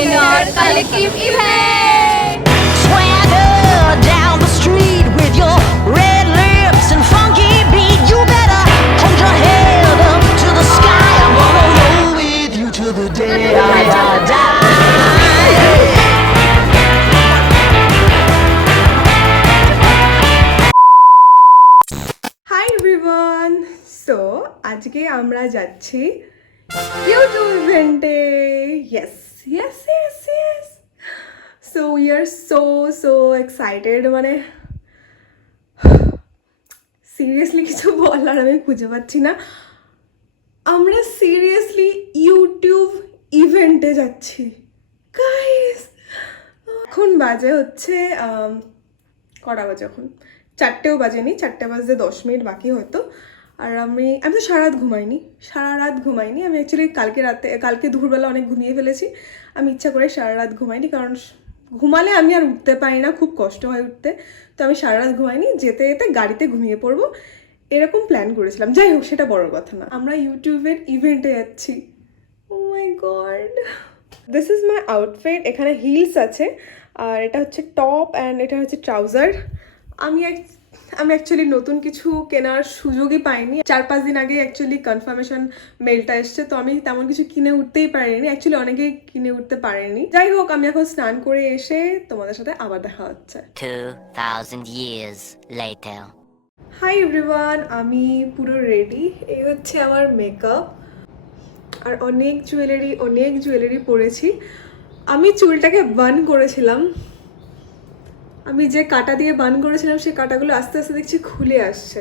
in our collective event. Swagger down the street with your red lips and funky beat. You better hold your head up to the sky. I'm gonna roll with you till the day I die. Hi everyone! So, আজকে আমরা যাচ্ছি YouTube ইভেন্টে। Yes. So we are so excited, মানে seriously কিছু বলার আমি খুঁজে পাচ্ছি না। আমরা সিরিয়াসলি ইউটিউব ইভেন্টে যাচ্ছি গাইস। এখন বাজে হচ্ছে কটা বাজে এখন? 4টেও বাজেনি, 4টে বাজতে 10 মিনিট বাকি হতো। আর আমি তো সারা রাত ঘুমাইনি। আমি অ্যাকচুয়ালি কালকে দুপুরবেলা অনেক ঘুমিয়ে ফেলেছি। আমি ইচ্ছা করে সারা রাত ঘুমাইনি, কারণ ঘুমালে আমি আর উঠতে পারি না, খুব কষ্ট হয় উঠতে। তো আমি সারা রাত ঘুমাইনি, যেতে গাড়িতে ঘুমিয়ে পড়বো এরকম প্ল্যান করেছিলাম। যাই হোক, সেটা বড় কথা না। আমরা ইউটিউবের ইভেন্টে যাচ্ছি। Oh my God, this is my outfit. এখানে হিলস আছে, আর এটা হচ্ছে টপ অ্যান্ড এটা হচ্ছে ট্রাউজার। আমি অ্যাকচুয়ালি নতুন কিছু কেনার সুযোগই পাইনি। 4-5 দিন আগে অ্যাকচুয়ালি কনফার্মেশন মেলটা এসছে, তো আমি তেমন কিছু কিনে উঠতেই পারিনি। অ্যাকচুয়ালি অনেকেই কিনে উঠতে পারেনি। যাই হোক, আমি এখন স্নান করে এসে তোমাদের সাথে আবার দেখা হচ্ছে 2000 years later. হাই এভরিওয়ান, আমি পুরো রেডি। এই হচ্ছে আমার মেকআপ, আর অনেক জুয়েলারি পরেছি। আমি চুলটাকে বান করেছিলাম। আমি যে কাটা দিয়ে বান করেছিলাম সেই কাটাগুলো আস্তে আস্তে দেখছি খুলে আসছে।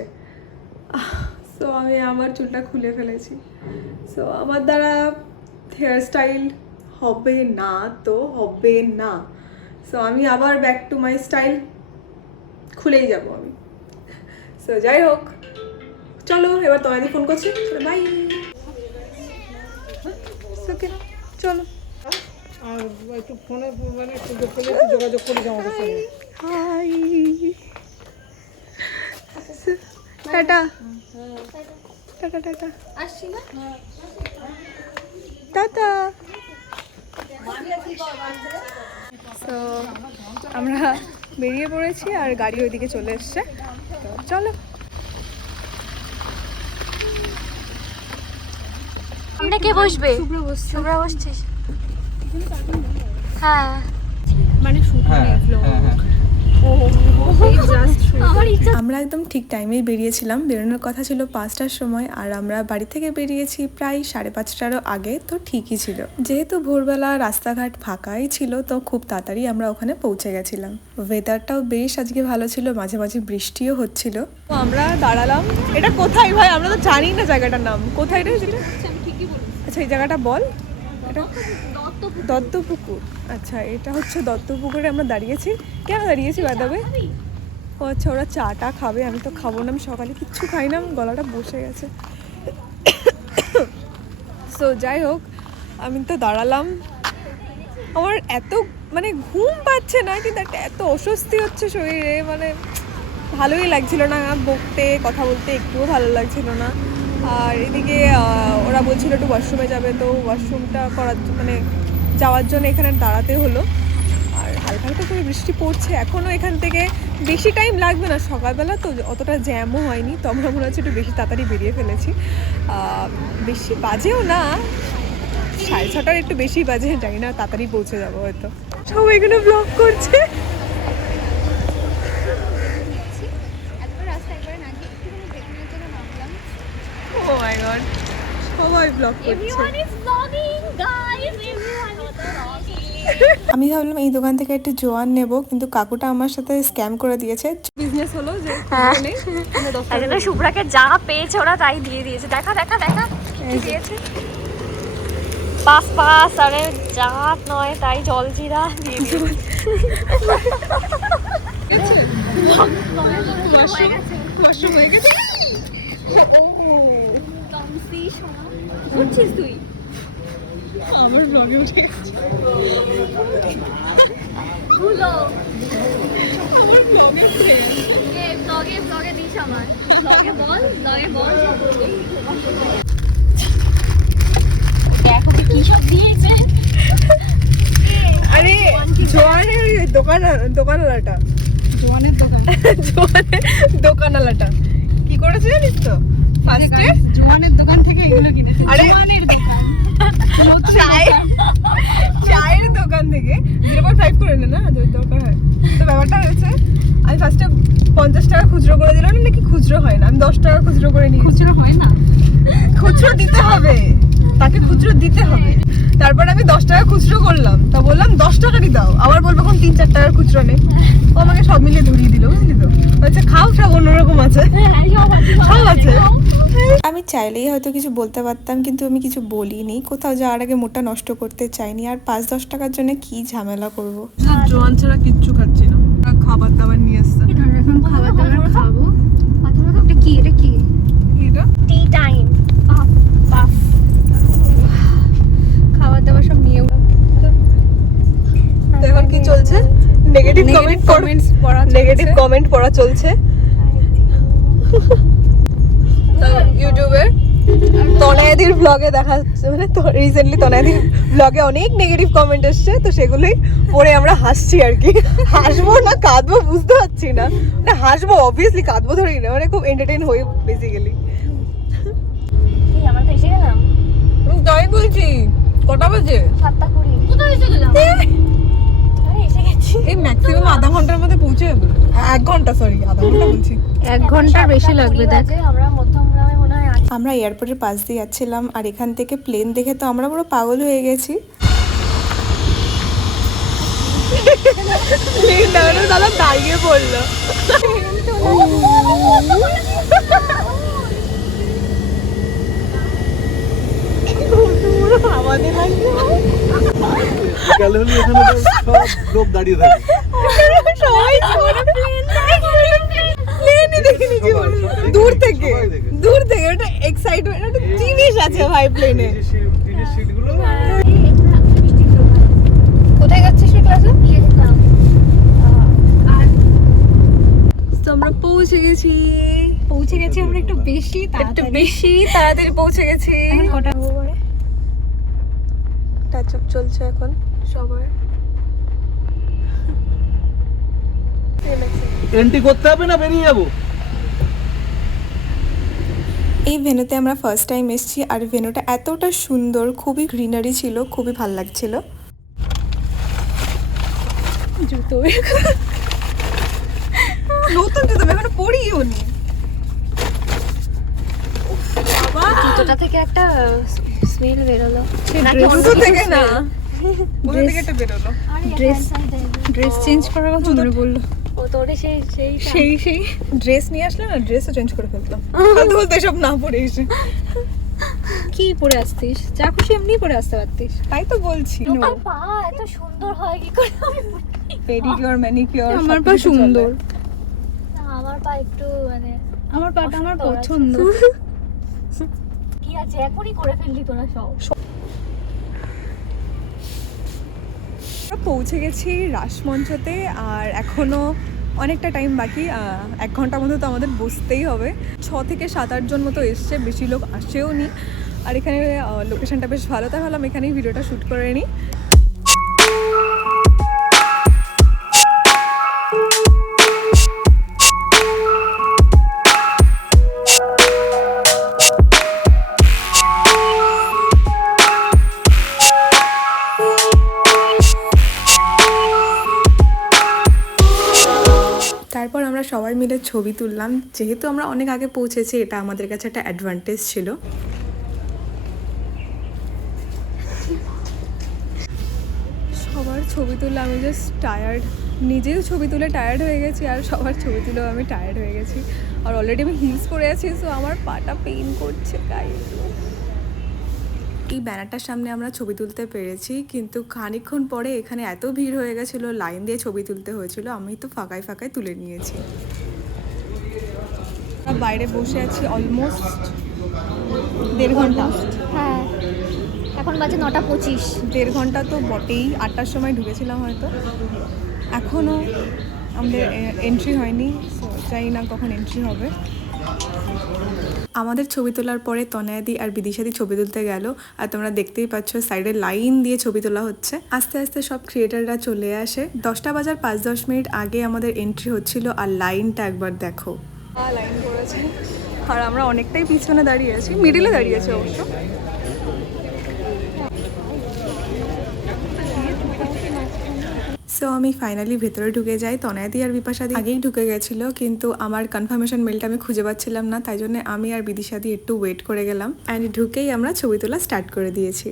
সো আমি আমার চুলটা খুলে ফেলেছি। সো আমার দ্বারা হেয়ার স্টাইল হবে না। সো আমি আবার ব্যাক টু মাই স্টাইল, খুলেই যাব আমি। সো যাই হোক, চলো এবার তোমাদের ফোন করছি। বাই। ওকে, চলো। আর একটু ফোনে মানে একটু যোগাযোগ করে যাও আমাদের সঙ্গে। Hi, tata. আসছি না? টাটা। তো আমরা বেরিয়ে পড়েছি, আর গাড়ি ওইদিকে চলে এসছে। তো চলো। সামনে কে বসবে? শুভ্রা বসছিস? হ্যাঁ, মানে আমরা একদম ঠিক টাইমেই বেরিয়েছিলাম। বেরোনোর কথা ছিল 5টার সময়, আর আমরা বাড়ি থেকে বেরিয়েছি প্রায় 5:30টারও আগে। তো ঠিকই ছিল, যেহেতু ভোরবেলা রাস্তাঘাট ফাঁকাই ছিল, তো খুব তাড়াতাড়ি আমরা ওখানে পৌঁছে গেছিলাম। ওয়েদারটাও বেশ আজকে ভালো ছিল, মাঝে মাঝে বৃষ্টিও হচ্ছিল। তো আমরা দাঁড়ালাম। এটা কোথায় ভাই? আমরা তো জানি না জায়গাটার নাম। কোথায় রে? আচ্ছা, এই জায়গাটা বল। এটা দত্তপুকুর। আচ্ছা, এটা হচ্ছে দত্তপুকুরে আমরা দাঁড়িয়েছি। কেন দাঁড়িয়েছি বাদাবে? ও আচ্ছা, ওরা চাটা খাবে। আমি তো খাবো না, আমি সকালে কিচ্ছু খাই না, গলাটা বসে গেছে। সো যাই হোক, আমি তো দাঁড়ালাম। আমার এত মানে ঘুম পাচ্ছে না, কিন্তু এত অস্বস্তি হচ্ছে শরীরে, মানে ভালোই লাগছিল না কথা বলতে একটুও ভালো লাগছিল না। আর এদিকে ওরা বলছিল একটু ওয়াশরুমে যাবে, তো ওয়াশরুমটা যাওয়ার জন্য এখানে দাঁড়াতে হলো। আর হালকা করে বৃষ্টি পড়ছে এখনও। এখান থেকে বেশি টাইম লাগবে না, সকালবেলা তো অতটা জ্যামও হয়নি। তো আমরা মনে হচ্ছে একটু বেশি তাড়াতাড়ি বেরিয়ে ফেলেছি। বেশি বাজেও না, 6:30 একটু বেশি বাজে, জানি না, তাড়াতাড়ি পৌঁছে যাবো হয়তো। সবাই এখানে ব্লগ করছে। ও মাই গড, সবাই ব্লগ করছে। আমি ভাবলাম এই দোকান থেকে একটা জোয়ান নেব, কিন্তু কাকুটা আমার সাথে স্ক্যাম করে দিয়েছে। বিজনেস হলো যে শুভ্রাকে যা পেয়েছে ওরা তাই দিয়ে দিয়েছে। দেখা কি দিয়েছে। পাস আরে যা নয় তাই জলজিরা দিয়ে দিয়েছে। মাশরুম হয়ে গেছে। করছিস তুই? আমার ব্লগে উঠে গেছে। আমার ব্লগে উঠে গেছে। ব্লগে দিস আমার। ব্লগে বল। দেখো কি সব দিয়েছে। দোকানওয়ালাটা জোয়ানের দোকান দোকানওয়ালাটা কি করেছে জানিস তো ফার্স্টে জোয়ানের দোকান থেকে এগুলো কিনেছি আরে জোয়ানের দোকান চায়ের দোকান থেকে 0.5 করে নে না যদি দরকার হয় তো ব্যাপারটা হয়েছে আমি ফার্স্টে 50 টাকা খুচরো করে দিলাম নাকি খুচরো হয় না আমি 10 টাকা খুচরো করে নিই খুচরো হয় না খুচরো দিতে হবে তাকে খুচরো দিতে হবে তারপর আমি 10 টাকা খুচরো করলাম তা বললাম 10 টাকারই দাও আবার বলবো এখন 3-4 টাকার খুচরো নেই ও আমাকে সব মিলিয়ে ধরিয়ে দিল বুঝলি তো আচ্ছা খাও সব অন্যরকম আছে সব আছে আমি চাইলেই হয়তো কিছু বলতে পারতাম কিন্তু আমি কিছু বলিনি কোথাও যাওয়ার আগে মুডটা নষ্ট করতে চাইনি আর 5-10 টাকার জন্য কি ঝামেলা করব। জোয়ান ছাড়া কিচ্ছু খাচ্ছি না খাবার দাবার নিয়ে এসছে এখন খাবার দাবার খাবো এটা কি এটা টি টাইম খাবার দাবার সব নিয়ে তো এখন কি চলছে নেগেটিভ কমেন্টস পড়া নেগেটিভ কমেন্ট পড়া চলছে তো ইউটিউবে তনয়াদির ব্লগে দেখা যাচ্ছে মানে রিসেন্টলি তনয়াদির ব্লগে অনেক নেগেটিভ কমেন্ট এসছে তো সেগুলোই পড়ে আমরা হাসছি আর কি হাসবো না কাঁদবো বুঝতে পারছি না মানে হাসবো অবভিয়াসলি কাঁদবো ধরেই না মানে খুব এন্টারটেইন হই বেসিক্যালি আমরা তো এসে গেলাম তাই বলছি কটা বাজে 7:20 কোথায় এসে গেলাম আরে এসে গেছি এই ম্যাক্সিমাম আধা ঘন্টার মধ্যে পৌঁছে যাবে 1 ঘন্টা সরি আধা ঘন্টা বলছি 1 ঘন্টার বেশি লাগবে দেখ আমরা মধ্যমগ্রামে মনে হয় আমরা এয়ারপোর্টের পাশ দিয়ে যাচ্ছিলাম আর এখান থেকে প্লেন দেখে তো আমরা পুরো পাগল হয়ে গেছি। প্লেন দাদা দাঁড়িয়ে পড়লো আমাদের লাগবে গেলে হলে এখানে তো সব লোক দাঁড়িয়ে থাকে সবাই প্লেনই দেখে নিয়েছি দূর থেকে ওটা এক্সাইটমেন্ট একটা জিনিস আছে ভাই প্লেনে টিনের সিটগুলো কোথায় যাচ্ছিস ক্লাসে তো আমরা পৌঁছে গেছি আমরা একটু বেশি তাড়াতাড়ি পৌঁছে গেছি এখন কটা টাচ আপ চলছে এখন সবার এন্ট্রি করতে হবে না বেরিয়ে যাবো এই ভেন্যুতে আমরা ফার্স্ট টাইম এসেছি আর ভেন্যুটা এতটা সুন্দর খুবই গ্রিনারি ছিল খুবই ভালো লাগছিল। জুতো নতুন জুতো এখনো পরিও নি জুতোটা থেকে একটা স্মেল বেরোলো জুতো থেকে না ওটা থেকে একটা বেরোলো ড্রেস চেঞ্জ করার কথা মনে পড়লো ও তোরে সেই ড্রেস নিয়ে আসলে না ড্রেসও চেঞ্জ করে ফেলতাম ফালতু বলতে এসব না পরে এসে কি পরে আসতিস যা খুশি এমনি পরে আসতে পারতিস তাই তো বলছি পা এত সুন্দর হয় কি করে পেডিকিউর ম্যানিকিউর আমার পা সুন্দর না আমার পা একটু মানে আমার পাটা আমার পছন্দ কি আছে এখনই করে ফেললি তোরা সব আমরা পৌঁছে গেছি রাসমঞ্চতে আর এখনো অনেকটা টাইম বাকি 1 ঘন্টার মধ্যে তো আমাদের বসতেই হবে 6 থেকে 7-8 জন মতো এসছে বেশি লোক আসেও নি আর এখানে লোকেশনটা বেশ ভালো তাই ভাবলাম এখানেই ভিডিওটা শ্যুট করে নিই তারপর আমরা সবাই মিলে ছবি তুললাম যেহেতু আমরা অনেক আগে পৌঁছেছি এটা আমাদের কাছে একটা অ্যাডভান্টেজ ছিল। সবার ছবি তুলে আমি জাস্ট টায়ার্ড নিজেও ছবি তুলে টায়ার্ড হয়ে গেছি আর সবার ছবি তুলেও আমি টায়ার্ড হয়ে গেছি আর অলরেডি আমি হিলস পরে আছি সো আমার পাটা পেইন করছে গাইস। এই ব্যানারটার সামনে আমরা ছবি তুলতে পেরেছি কিন্তু খানিকক্ষণ পরে এখানে এত ভিড় হয়ে গেছিলো লাইন দিয়ে ছবি তুলতে হয়েছিল আমি তো ফাঁকায় তুলে নিয়েছি। বাইরে বসে আছি অলমোস্ট 1.5 ঘন্টা হ্যাঁ এখন বাজে 9:25 1.5 ঘন্টা তো বটেই 8টার সময় ঢুকেছিলাম হয়তো এখনও আমাদের এন্ট্রি হয়নি জানি না কখন এন্ট্রি হবে আমাদের ছবি তোলার পরে তনয়াদি আর বিদিশাদি ছবি তুলতে গেল, আর তোমরা দেখতেই পাচ্ছ সাইডে লাইন দিয়ে ছবি তোলা হচ্ছে। আস্তে আস্তে সব ক্রিয়েটাররা চলে আসে। 10টা বাজার 5-10 মিনিট আগে আমাদের এন্ট্রি হচ্ছিল, আর লাইনটা একবার দেখো। লাইন পড়েছে আর আমরা অনেকটাই পিছনে দাঁড়িয়ে আছি, মিডিলে দাঁড়িয়ে আছি অবশ্য। সো আমি ফাইনালি ভেতরে ঢুকে যাই। তনয়াদি আর বিপাশাদি আগেই ঢুকে গেছিল, কিন্তু আমার কনফার্মেশন মেলটা আমি খুঁজে পাচ্ছিলাম না, তাই জন্য আমি আর বিদিশাদি একটু ওয়েট করে গেলাম। অ্যান্ড ঢুকেই আমরা ছবি তোলা স্টার্ট করে দিয়েছি।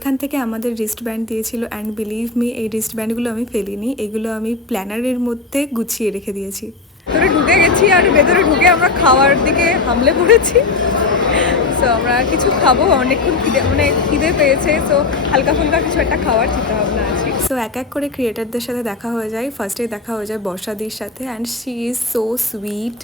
এখান থেকে আমাদের রিস্ট ব্যান্ড দিয়েছিল, অ্যান্ড বিলিভ মি এই রিস্ট ব্যান্ডগুলো আমি ফেলিনি, এগুলো আমি প্ল্যানারের মধ্যে গুছিয়ে রেখে দিয়েছি। ভেতরে ঢুকে গেছি, আর ভেতরে ঢুকে আমরা খাওয়ার দিকে হামলে পড়েছি। সো আমরা কিছু খাবো, অনেকক্ষণ খিদে পেয়েছে, সো হালকা ফুলকা কিছু একটা খাওয়ার চিন্তা ভাবনা আছে। সো এক এক করে ক্রিয়েটারদের সাথে দেখা হয়ে যায়। ফার্স্টে দেখা হয়ে যায় বর্ষাদির সাথে, and she is so sweet.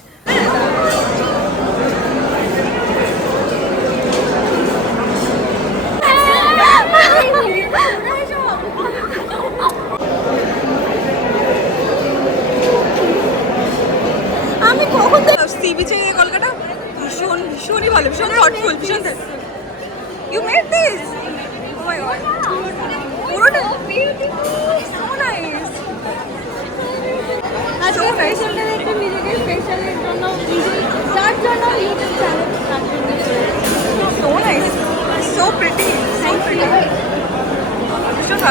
আমি কখন সি বিচে এই কলকাতা ভীষণই ভালো, ভীষণ থটফুল, ভীষণ। You made this? Oh my God, পুরোটা সো নাইস। আজকে স্পেশালটা দেখতে নিজেকে স্পেশালের জন্য, যার জন্য YouTube channel so nice, so pretty, so pretty.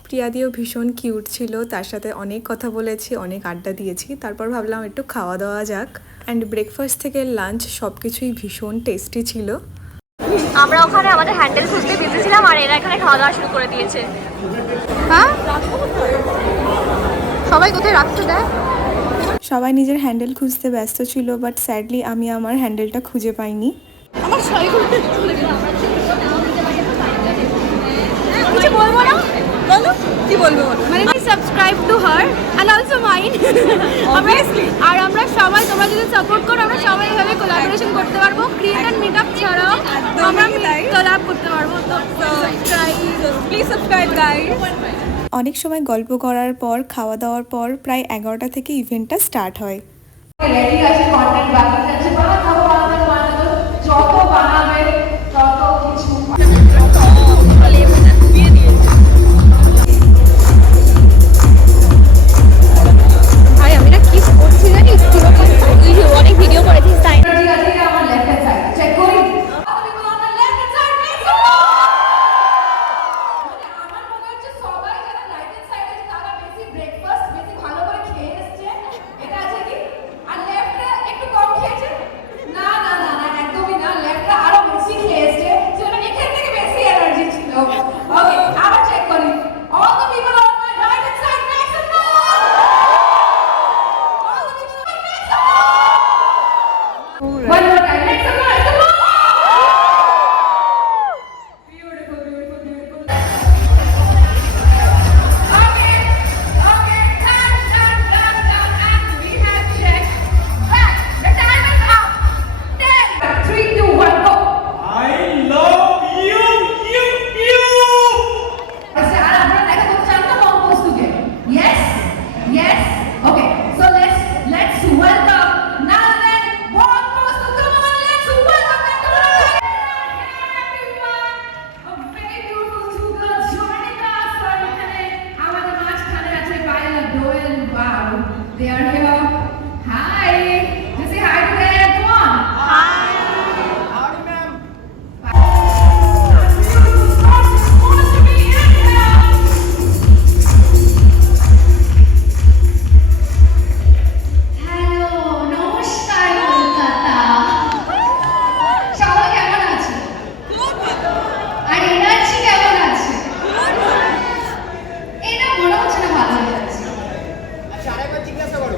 প্রিয়াদিও ভীষণ কিউট ছিল, তার সাথে অনেক কথা বলেছি, অনেক আড্ডা দিয়েছি। তারপর ভাবলাম একটু খাওয়া দাওয়া যাক। অ্যান্ড ব্রেকফাস্ট থেকে লাঞ্চ সব কিছুই ভীষণ টেস্টি ছিল। আমরা ওখানে আমাদের হ্যান্ডেল খুঁজতে বিজি ছিলাম, আর এরা এখানে খাওয়া দাওয়া শুরু করে দিয়েছে। হ্যাঁ, সবাই কোথায় রাখতে দেয়? সবাই নিজের হ্যান্ডেল খুঁজতে ব্যস্ত ছিল, বাট স্যাডলি আমি আমার হ্যান্ডেলটা খুঁজে পাইনি। কিছু বলবো না, বলো কি বলবো বলো? মানে subscribe to her and also mine obviously. আর আমরা সবাই, তোমরা যদি সাপোর্ট করো, আমরা সবাই এভাবে কোলাবোরেশন করতে পারবো। ক্রিয়েট এন্ড মিট আপ ছাড়াও আমরা কোলাব করতে পারবো। তো প্লিজ সাবস্ক্রাইব গাইস। অনেক সময় গল্প করার পর, খাওয়া দাওয়ার পর প্রায় 11টা থেকে ইভেন্টটা স্টার্ট হয়। রেডি আছে, কন্টেন্ট বাকি আছে, বানাবো যত বানাবে তত কিছু। ভাই আমি না কি করছি জানিস, অনেক ভিডিও করেছিস তাই না? ঠিক আছে, আমার লেফট হ্যান্ড সাইড চেক করি। They are here. Hi. Just say hi to them. Come on. Hi. Howdy, ma'am. Hello. নমস্কার কলকাতা। সবাই কেমন আছে? আর এনার্জি কেমন আছে? এটা মনে হচ্ছে না ভালো হয়ে যাচ্ছে। আচ্ছা, আরেকবার জিজ্ঞাসা করো।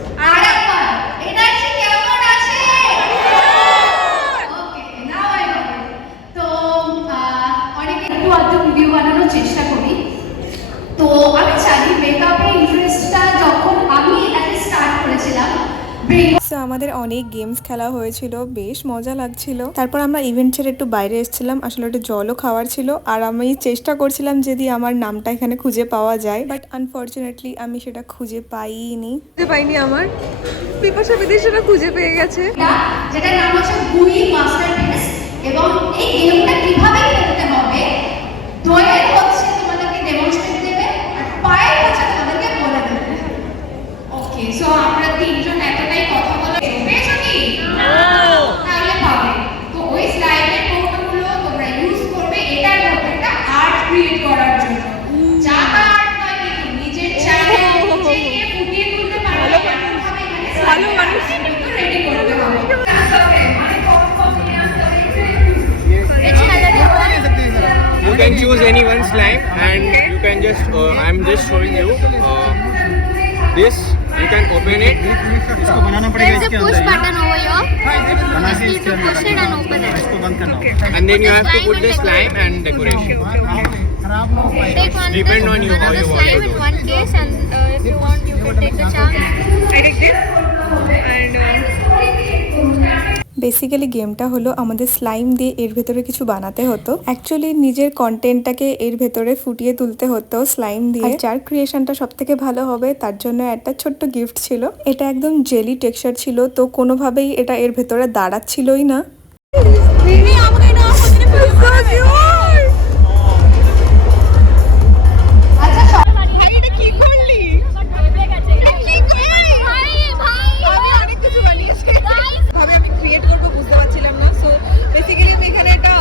আমাদের অনেক গেমস খেলা হয়েছিল, বেশ মজা লাগছিল। তারপর আমরা ইভেন্ট ছেড়ে একটু বাইরে এসেছিলাম, আসলে একটু জলও খাওয়ার ছিল। আর আমি চেষ্টা করছিলাম যদি আমার নামটা এখানে খুঁজে পাওয়া যায়, বাট আনফর্চুনেটলি আমি সেটা খুঁজে পাইনি। আমার বিপাশা বিদেশিরা খুঁজে পেয়ে গেছে। যেটার নাম হচ্ছে গুই মাস্টারপিস, এবং এই গেমটা কিভাবে খেলতে হবে দোয়েল হচ্ছে তোমাদেরকে ডেমনস্ট্রেট দেবে আর পায়েল হচ্ছে তোমাদেরকে বলে দেবে। ওকে, সো আমরা তিনজন এতটাই কথা বলে পেয়েছো কি? তাহলে পাবে। তো ওই স্লাইডের কোডগুলো তোমরা ইউজ করবে এটার মধ্যে একটা আর্ট ক্রিয়েট করার জন্য। যা আর্ট নয় কিন্তু নিজের চাইলে নিজে গিয়ে ফুটিয়ে তুলতে পারবে এমন ভাবে এখানে ভালো মানুষ কিন্তু রেডি করতে হবে। You can choose any one slime and you can just I'm just showing you this, you can open it इसको बनाना पड़ेगा There's a इसके push अंदर button over here. बना Just के need इसके to अंदर push it and open it. इसको बंद करना होगा and then you have to put the slime and decoration. Take one Depend on you, how another you want to slime do in one case, and if you want, you can take the chance. Basically গেমটা হলো আমাদের slime দিয়ে এর ভেতরে কিছু বানাতে হতো। Actually নিজের কন্টেন্টটাকে এর ভেতরে ফুটিয়ে তুলতে হতো স্লাইম দিয়ে। যার ক্রিয়েশনটা সব থেকে ভালো হবে তার জন্য একটা ছোট্ট গিফট ছিল। এটা একদম জেলি টেক্সচার ছিল, তো কোনোভাবেই এটা এর ভেতরে দাঁড়াচ্ছিলই না। ভাবে আমি ক্রিয়েট করবো বুঝতে পারছিলাম না। সো বেসিক্যালি আমি এখানে একটা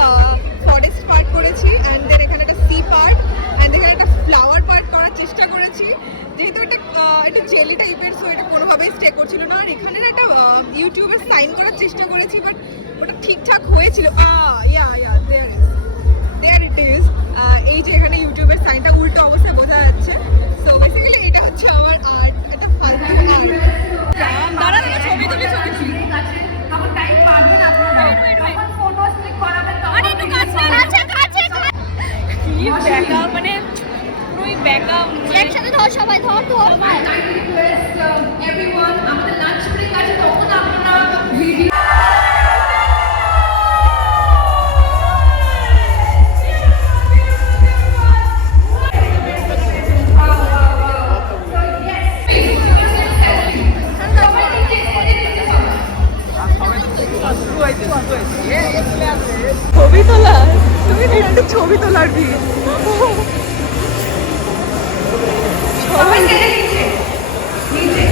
ফরেস্ট পার্ট করেছি, অ্যান্ড দেন এখানে একটা সি পার্ট, অ্যান্ড এখানে একটা ফ্লাওয়ার পার্ট করার চেষ্টা করেছি। যেহেতু এটা একটু জেলি টাইপের, সো এটা কোনোভাবেই স্টে করছিল না। আর এখানে না একটা ইউটিউবের সাইন করার চেষ্টা করেছি, বাট ওটা ঠিকঠাক হয়েছিল। দেয়ার ইট ইজ। এই যে এখানে ইউটিউবের সাইনটা উল্টো অবস্থায় বোঝা যাচ্ছে। সো বেসিক্যালি এটা হচ্ছে আমার আর্ট, একটা ফালতু আর্ট। দাঁড়া দাঁড়া, ছবি তুলি ছবি তুলি। আমার টাইম পাবেন আপনারা, তখন ফটোস ক্লিক করাবেন তখন আরে একটু কাছে কি ব্যাকআপ, মানে পুরোই ব্যাকআপ। একসাথে ধর সবাই, ধর ধর। এভরিওয়ান, আমাদের লাঞ্চ ব্রেক আছে, তখন আপনারা ভিডিও ছবি তোলা, তুমি একটু ছবি তোলার ভিড়। সবাই কেটে নিচে নিচে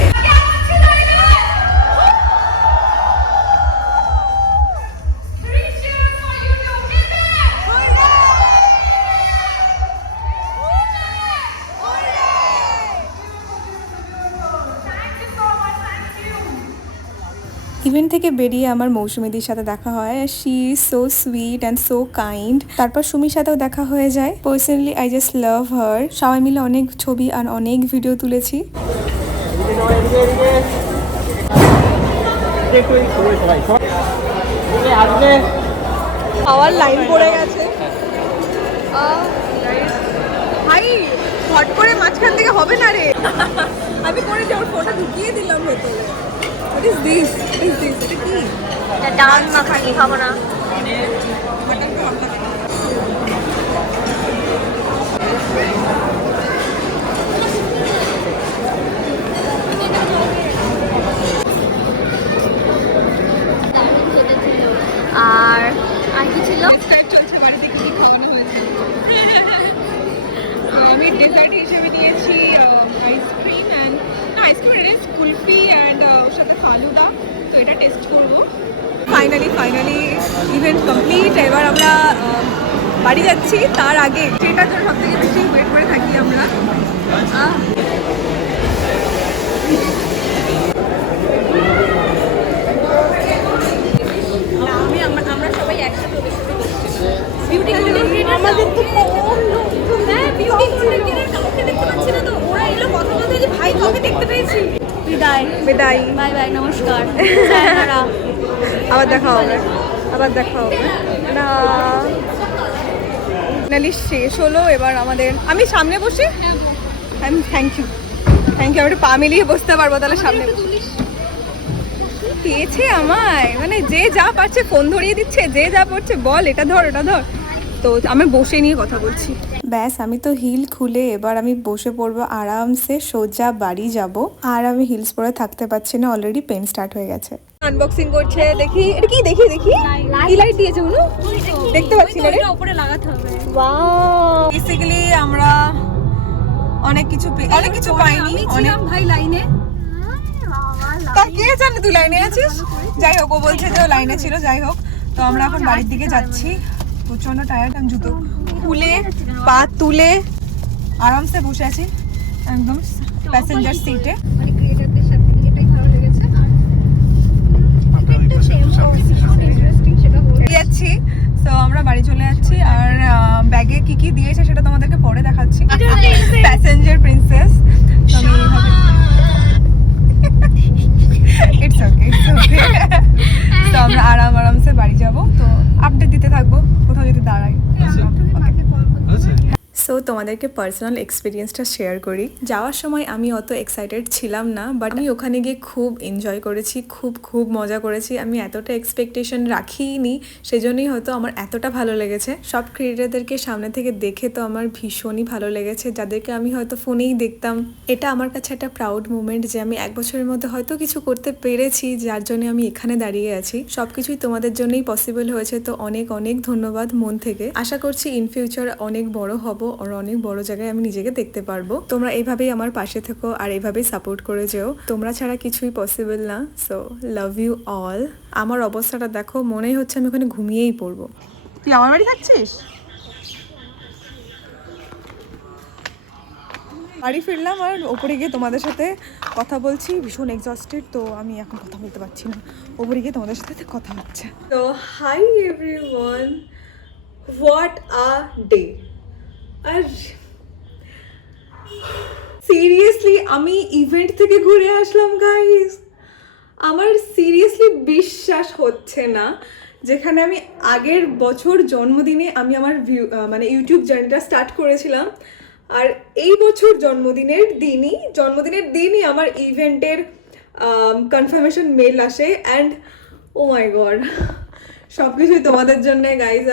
ইভেন্ট থেকে বেরিয়ে আমার মৌসুমীদির সাথে দেখা হয়। She is so sweet and so kind. তারপর সুমির সাথেও দেখা হয়ে যায়। পার্সোনালি আই জাস্ট লাভ হার। সবাই মিলে অনেক ছবি আর অনেক ভিডিও তুলেছি। খাওয়ার লাইন পড়ে গেছে। ভাই হট করে মাঝখান থেকে হবে না রে। আমি করে যে ওর ফোনটা ঢুকিয়ে দিলাম ভেতরে। What is this? What is this? এটা কি? এটা ডাল মাখানি খাবো না। আর আর কি ছিল? স্টাইল চলছে বাড়িতে কি কি খাওয়ানো হয়েছে। আমি ডেজার্ট হিসেবে নিয়েছি আইসক্রিম অ্যান্ড আইসক্রিম এটা কুলফি অ্যান্ড ওর সাথে ফালুদা। তো এটা টেস্ট করবো। Finally event complete. এবার আমরা বাড়ি যাচ্ছি। তার আগে সেটার জন্য সব থেকে বেশি ওয়েট করে থাকি আমরা। আমরা সবাই একসাথে বিউটি আমাদের তো কম লোকজন। হ্যাঁ, বিউটি কন্টেন্টের কাউকে দেখতে পাচ্ছি না। তো ওরা এলো কথা বলতে যে ভাই কাউকে দেখতে পেয়েছি। বিদায় বাই বাই, নমস্কার। আবার দেখা হবে, না ফাইনালি শেষ হলো। এবার আমাদের আমি সামনে বসি। থ্যাংক ইউ আমি একটু পা মিলিয়ে বসতে পারবো তাহলে সামনে। পেয়েছে আমায়, মানে যে যা পাচ্ছে ফোন ধরিয়ে দিচ্ছে, যে যা পড়ছে বল এটা ধর ওটা ধর। তো আমি বসে নিয়ে কথা বলছি। ব্যাস আমি তো হিল খুলে এবার আমি বসে পড়বো আরামসে, সোজা বাড়ি যাব। আর আমি হিলস পরে থাকতে পারছি না, অলরেডি পেন স্টার্ট হয়ে গেছে। আনবক্সিং করছে, দেখি এটা কি, দেখি দেখি কি লাইট দিয়েছে উনি, দেখতে পাচ্ছি না রে। উপরে লাগাতে হবে। ওয়াও, বেসিক্যালি আমরা অনেক কিছু পাইনি, অনেক ভাই লাইনে তা কে জানে তুই লাইনে আছিস। যাই হোক, ও বলছে যে ও লাইনে ছিল। যাই হোক, তো আমরা এখন বাড়ির দিকে যাচ্ছি। প্রচন্ড টায়ার্ড, আমি জুতো খুলে পা তুলে আরামসে বসে আছি একদম প্যাসেঞ্জার সিটে। মানে ক্রিয়েটারদের সাথে এটাই ভালো লেগেছে। আর যাচ্ছি, তো আমরা বাড়ি চলে যাচ্ছি। আর ব্যাগে কি কি দিয়েছে সেটা তোমাদেরকে পরে দেখাচ্ছি। Passenger princess, it's okay it's okay. তো আমরা আরামসে বাড়ি যাব, তো আপডেট দিতে থাকবো কোথাও যদি দাঁড়াই। সো তোমাদেরকে পার্সোনাল এক্সপিরিয়েন্সটা শেয়ার করি। যাওয়ার সময় আমি অত এক্সাইটেড ছিলাম না, বাট আমি ওখানে গিয়ে খুব এনজয় করেছি, খুব মজা করেছি। আমি এতটা এক্সপেকটেশন রাখিনি, সেজন্যই হয়তো আমার এতটা ভালো লেগেছে। সব ক্রিয়েটারদেরকে সামনে থেকে দেখে তো আমার ভীষণই ভালো লেগেছে, যাদেরকে আমি হয়তো ফোনেই দেখতাম। এটা আমার কাছে একটা প্রাউড মুমেন্ট যে আমি 1 বছরের মধ্যে হয়তো কিছু করতে পেরেছি, যার জন্য আমি এখানে দাঁড়িয়ে আছি। সবকিছুই তোমাদের জন্যই পসিবল হয়েছে, তো অনেক অনেক ধন্যবাদ মন থেকে। আশা করছি ইন ফিউচার অনেক বড় হব আর অনেক বড় জায়গায় আমি নিজেকে দেখতে পারবো। তোমরা এইভাবেই আমার পাশে থেকো আর এইভাবেই সাপোর্ট করে যেও। তোমরা ছাড়া কিছুই পসিবল না। So love you all. আমার অবস্থাটা দেখো, মনেই হচ্ছে আমি ওখানে ঘুমিয়েই পড়বো। তুই আমার বাড়ি থাকছিস? বাড়ি ফিরলাম আর ওপরে গিয়ে তোমাদের সাথে কথা বলছি। ভীষণ এক্সস্টেড, তো আমি এখন কথা বলতে পারছি না। ওপরে গিয়ে তোমাদের সাথে কথা হচ্ছে। তো hi everyone, what a day. আর সিরিয়াসলি আমি ইভেন্ট থেকে ঘুরে আসলাম গাইস। আমার সিরিয়াসলি বিশ্বাস হচ্ছে না, যেখানে আমি আগের বছর জন্মদিনে আমি আমার মানে ইউটিউব জার্নিটা স্টার্ট করেছিলাম, আর এই বছর জন্মদিনের দিনই আমার ইভেন্টের কনফার্মেশন মেল আসে। অ্যান্ড ও মাই গড, সব কিছুই তোমাদের জন্যে guys.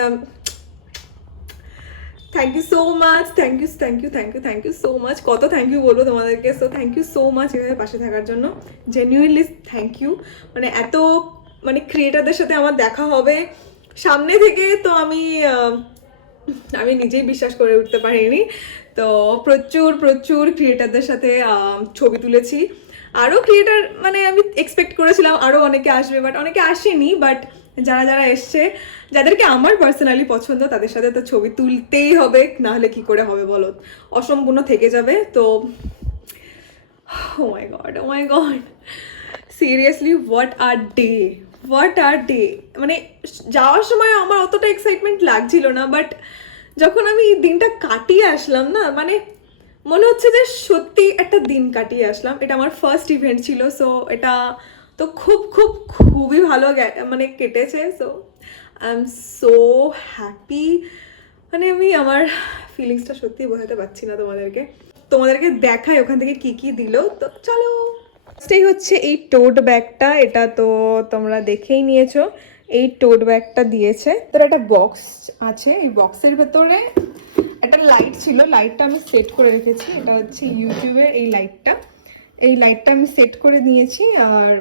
Thank you so much, thank you so much. কত থ্যাংক ইউ বলবো তোমাদেরকে। So thank you so much এভাবে পাশে থাকার জন্য, জেনুইনলি থ্যাংক ইউ। মানে এত মানে ক্রিয়েটারদের সাথে আমার দেখা হবে সামনে থেকে, তো আমি নিজেই বিশ্বাস করে উঠতে পারিনি। তো প্রচুর ক্রিয়েটারদের সাথে ছবি তুলেছি। আরও ক্রিয়েটার মানে আমি এক্সপেক্ট করেছিলাম আরও অনেকে আসবে, বাট অনেকে আসেনি। বাট যারা এসছে, যাদেরকে আমার পার্সোনালি পছন্দ, তাদের সাথে তো ছবি তুলতেই হবে, না হলে কি করে হবে বলো, অসম্পূর্ণ থেকে যাবে। তো oh my God seriously what a day. মানে যাওয়ার সময় আমার অতটা এক্সাইটমেন্ট লাগছিল না, বাট যখন আমি দিনটা কাটিয়ে আসলাম না, মানে মনে হচ্ছে যে সত্যি একটা দিন কাটিয়ে আসলাম। এটা আমার ফার্স্ট ইভেন্ট ছিল, সো এটা তো খুবই ভালো মানে কেটেছে। So I am so happy. মানে আমি আমার ফিলিংসটা সত্যি বোঝাতে পারছি না তোমাদেরকে দেখাই ওখান থেকে কি দিল। তো চলো, ফার্স্টেই হচ্ছে এই টোট ব্যাগটা। এটা তো তোমরা দেখেই নিয়েছো, এই টোট ব্যাগটা দিয়েছে। তো একটা বক্স আছে, এই বক্সের ভেতরে একটা লাইট ছিল, লাইটটা আমি সেট করে রেখেছি। এটা হচ্ছে ইউটিউবের এই লাইটটা আমি সেট করে নিয়েছি। আর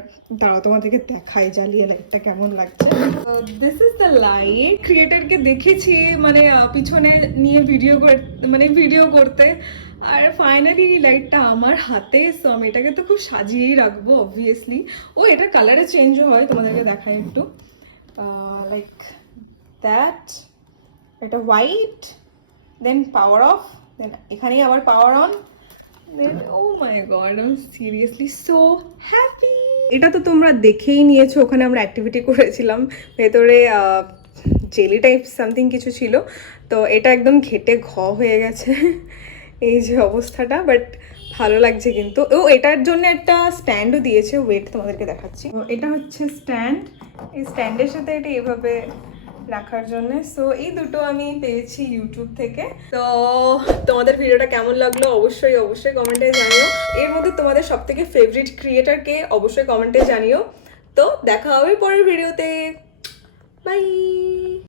দাঁড়াও তোমাদেরকে দেখাই জ্বালিয়ে লাইটটা কেমন লাগছে। This is the light. ক্রিয়েটারকে দেখেছি মানে পিছনে নিয়ে ভিডিও করতে, আর ফাইনালি লাইটটা আমার হাতে। সো আমি এটাকে তো খুব সাজিয়েই রাখবো অবভিয়াসলি। ও এটা কালারে চেঞ্জও হয়, তোমাদেরকে দেখাই একটু। লাইক দ্যাট, এটা white, then power off, then এখানেই আবার power on, then oh my god I am seriously so happy. এটা তো তোমরা দেখেই নিয়েছো, ওখানে আমরা অ্যাক্টিভিটি করেছিলাম, ভেতরে জেলি টাইপ সামথিং কিছু ছিল। তো এটা একদম ঘেটে হয়ে গেছে এই যে অবস্থাটা, বাট ভালো লাগছে কিন্তু। ও এটার জন্য একটা স্ট্যান্ডও দিয়েছে, ওয়েট তোমাদেরকে দেখাচ্ছি। এটা হচ্ছে স্ট্যান্ড, এই স্ট্যান্ডের সাথে এটা এভাবে রাখার জন্য। সো এই দুটো আমি পেয়েছি ইউটিউব থেকে। তো তোমাদের ভিডিওটা কেমন লাগলো অবশ্যই কমেন্টে জানিও। এর মধ্যে তোমাদের সবথেকে ফেভারিট ক্রিয়েটারকে অবশ্যই কমেন্টে জানিও। তো দেখা হবে পরের ভিডিওতে, বাই।